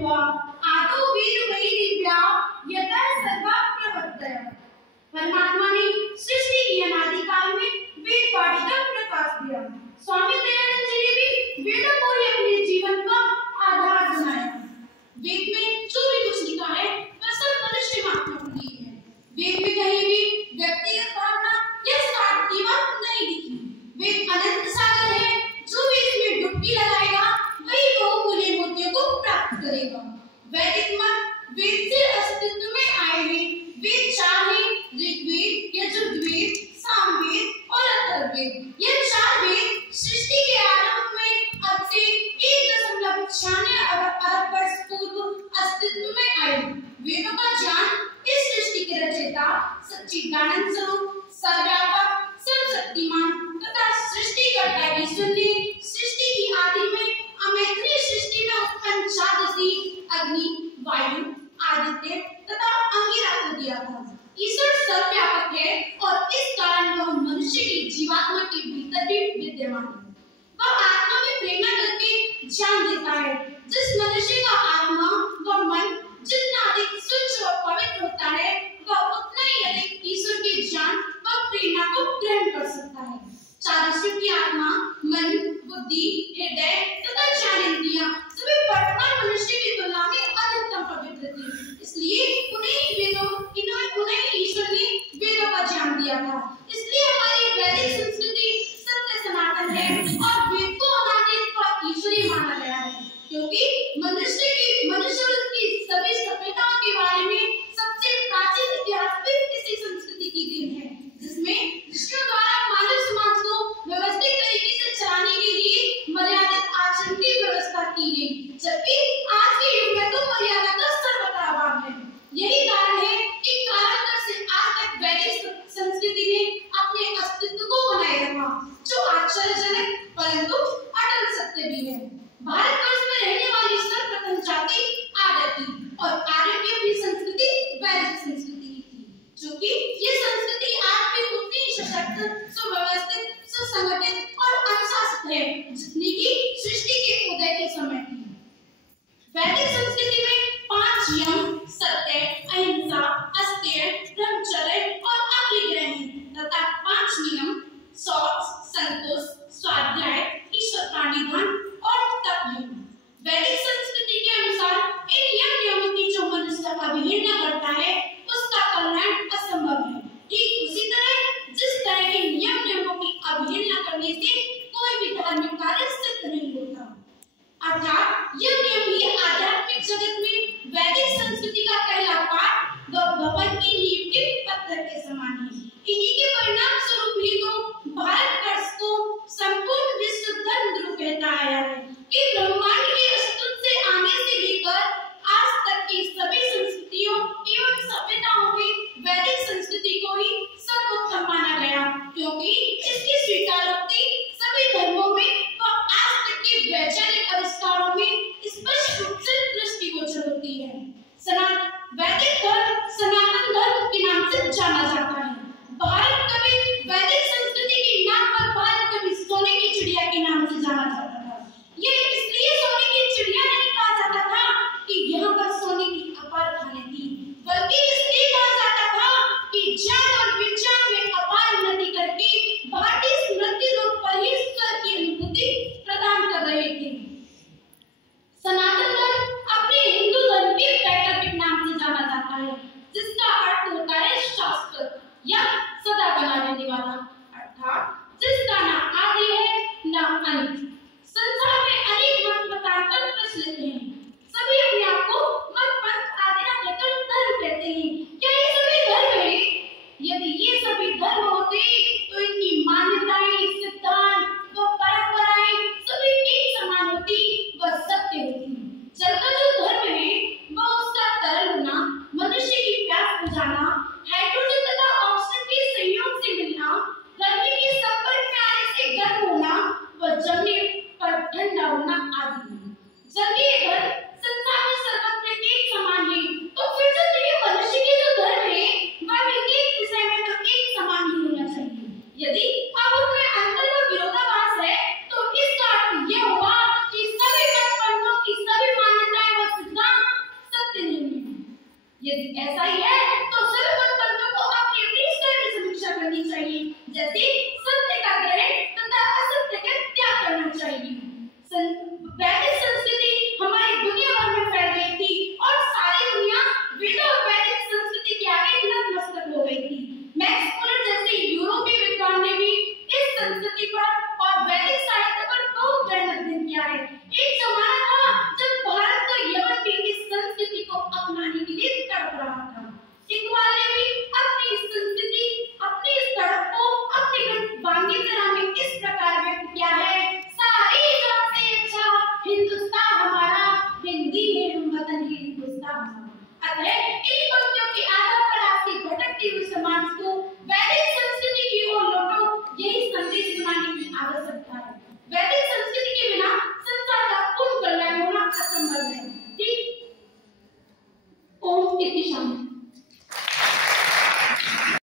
हुआ आदो वेद वही दिव्या यथा सर्वा प्रवर्तय। परमात्मा ने सृष्टि की अनादि काल में वेद वाणी का प्रकाश दिया। स्वामी दयानंद जी ने भी वेदों को ही अपने जीवन का आधार बनाया। वेद में जो भी कुछ लिखा है वह सब मनुष्य मात्र के लिए है। वेद में कहीं भी व्यक्तिगत भावना या स्वार्थ की बात नहीं लिखी। वेद अनंत सागर है, जो भी इसमें डुबकी लगाएगा वही बहुमूल्य मोतियों को प्राप्त करेगा। वैदिक मत वेद से अस्तित्व में आए हैं। वेद चार हैं, ऋग्वेद, यजुर्वेद, सामवेद और अथर्ववेद। ये चार वेद सृष्टि के आरंभ में अब से 1.96 अरब वर्ष पूर्व अस्तित्व में आए। वेदों का ज्ञान इस सृष्टि के रचयिता सच्चिदानंद स्वरूप सर्वव्यापक सर्वशक्तिमान तथा सृष्टिकर्ता ईश्वर ने सृष्टि की आदि में अमेतनी सृष्टि में उत्पन्न चार अग्नि, वायु, आदित्य तथा अंगिरा को दिया था। ईश्वर सर्वव्यापक है और इस कारण वह मनुष्य की जीवात्मा के भीतर भी विद्यमान है। वह आत्मा में प्रेरणा करके ज्ञान देता है। जिस मनुष्य का आत्मा व मन जितना अधिक स्वच्छ और पवित्र होता है वह उतना ही अधिक ईश्वर के ज्ञान व प्रेरणा को ग्रहण कर सकता है। चारित्र्य की आत्मा, मन, बुद्धि, हृदय तथा ज्ञानेंद्रियां सभी वर्तमान मनुष्य की तुलना में अधिकतम पवित्र थी। इसलिए उन्हें ईश्वर ने वेदों का ज्ञान दिया था। इसलिए हमारी वैदिक संस्कृति सत्य सनातन है और वेद को अनादित व ईश्वरीय माना गया है, क्योंकि मनुष्य की सभी सभ्यताओं के बारे में सबसे प्राचीन इतिहास भी इसी संस्कृति की देन है, जिसमें ऋषियों द्वारा मानव समाज को व्यवस्थित तरीके से चलाने के लिए मर्यादित आचरण की व्यवस्था की गई, जबकि आज के युग में तो मर्यादा का सर्वथा अभाव है। यही कारण है कि कालांतर से आज तक वैदिक संस्कृति ने अपने अस्तित्व को बनाए रखा, जो आश्चर्यजनक परंतु अटल सत्य भी है। भारतवर्ष में रहने वाली सर्वप्रथम जाति आर्य थी और आर्यों की अपनी संस्कृति वैदिक संस्कृति थी, जो कि ये संस्कृति आज भी उतनी ही सशक्त, सुव्यवस्थित, सुसंगठित और अनुशासित है जितनी कि सृष्टि के उदय के समय थी। वैदिक संस्कृति में 5 यम, सत्य, अहिंसा, अस्तेय, ब्रह्मचर्य और अपरिग्रह हैं तथा 5 नियम, शौच, संतोष, स्वाध्याय, ईश्वर प्रणिधान और तप हैं। वैदिक संस्कृति के अनुसार इन यम नियमों की जो मनुष्य अवहेलना करता है उसका कल्याण असंभव है। ठीक उसी तरह जिस तरह इन यम नियमों की अवहेलना करने से कोई भी धार्मिक कार्य सिद्ध नहीं होता। अर्थात यम नियम ही आध्यात्मिक जगत में वैदिक संस्कृति का पहला पाठ व भवन की नींव के पत्थर के समान है। इन्हीं के परिणाम स्वरूप ही तो भारतवर्ष को संपूर्ण विश्व धर्म ध्रुव कहता आया है। ऐसा ही है तो सभी पंथों को अपनी अपनी स्तर में समीक्षा करनी चाहिए, जैसे सत्य का ग्रहण तथा असत्य का त्याग करना चाहिए। वैदिक संस्कृति हमारी दुनिया भर में फैल गई थी और सारी दुनिया वेदों और वैदिक संस्कृति के आगे नतमस्तक हो गई थी। मैक्स मुलर जैसे यूरोपीय विद्वान ने भी इस संस्कृति पर और वैदिक साहित्य पर बहुत गहन अध्ययन किया है। एक जमाना था जब भारत का यमन भी इस संस्कृति को अपनाने के लिए तड़प रहा था। सिखवाल ने भी अपनी इस संस्कृति, अपनी इस तड़प को अपने वांगीतरा में इस प्रकार व्यक्त किया है, सारी जान से अच्छा हिंदुस्तान हमारा, हिंदी है हम वतन है हिंदुस्तान हमारा। अतः इन पंक्तियों के आधार पर आपकी भटकती हुई समाज को वैदिक संस्कृति की ओर लौटो, यही संदेश सुनाने की आवश्यकता है। वैदिक संस्कृति के बिना संसार का पूर्ण कल्याण होना असंभव है। ठीक। ओम इति शांति।